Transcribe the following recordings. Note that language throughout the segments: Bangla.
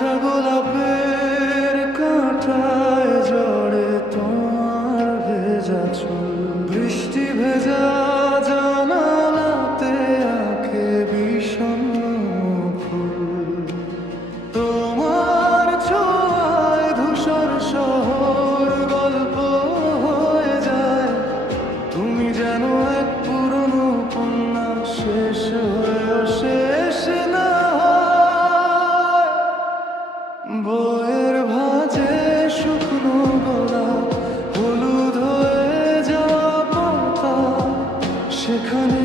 কাঁটা গোলাপের কাঁটায় জড়ে তোমার ভেজা চুল, বৃষ্টি ভেজা জানালাতে আঁকে বিষণ্ণ ফুল। তোমার ছোঁয়ায় ধূসর শহর গল্প হয়ে যায়। তুমি যেন এক পুরনো উপন্যাস, শেষ হয়েও শেষ না হয়। বইয়ের ভাঁজে শুকনো গোলাপ, হলুদ হয়ে যাওয়া পাতা, সেখানে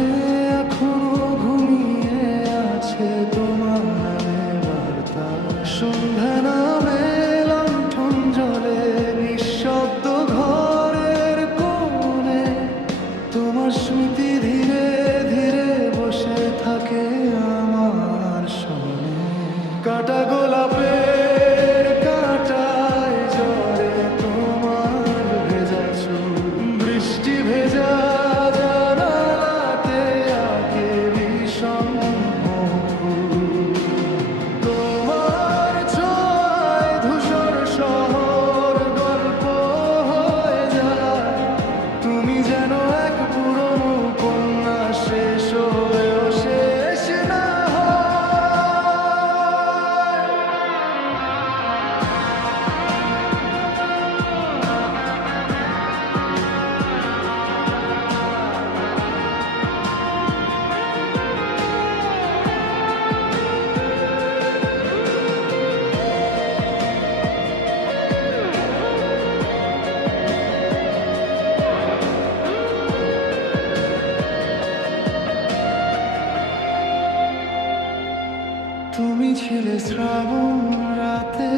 এখনো ঘুমিয়ে আছে তোমার নামের বার্তা। সন্ধ্যা নামে লণ্ঠন জ্বলে নিঃশব্দ ঘরের কোণে, তোমার স্মৃতি ধীরে ধীরে বসে থাকে আমার শোনে। কাঁটা গোলাপের কাঁটায় জড়ে তোমার ভেজা চুল, বৃষ্টি ভেজা জানালাতে আঁকে বিষণ্ণ ফুল। তোমার ছোঁয়ায় ধূসর শহর গল্প হয়ে যায়। তুমি যেন এক পুরনো উপন্যাস, শেষ হয়েও শেষ না হয়। তুমি ছিলে শ্রাবণ রাতে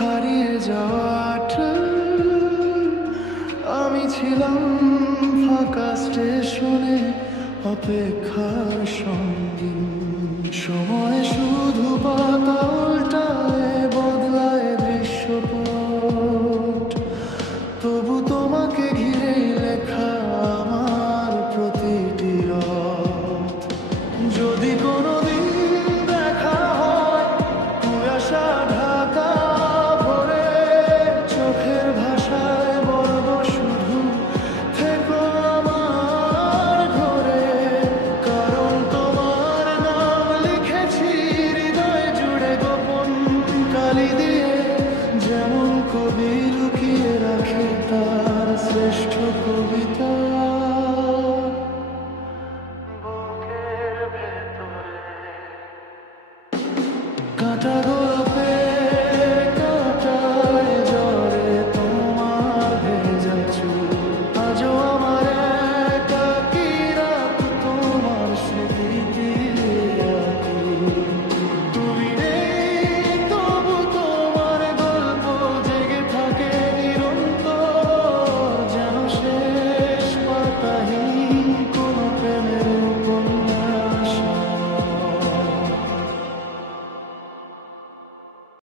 হারিয়ে যাওয়া ট্রেন, আমি ছিলাম ফাঁকা স্টেশনে অপেক্ষার সঙ্গী। সময় শুধু পাতা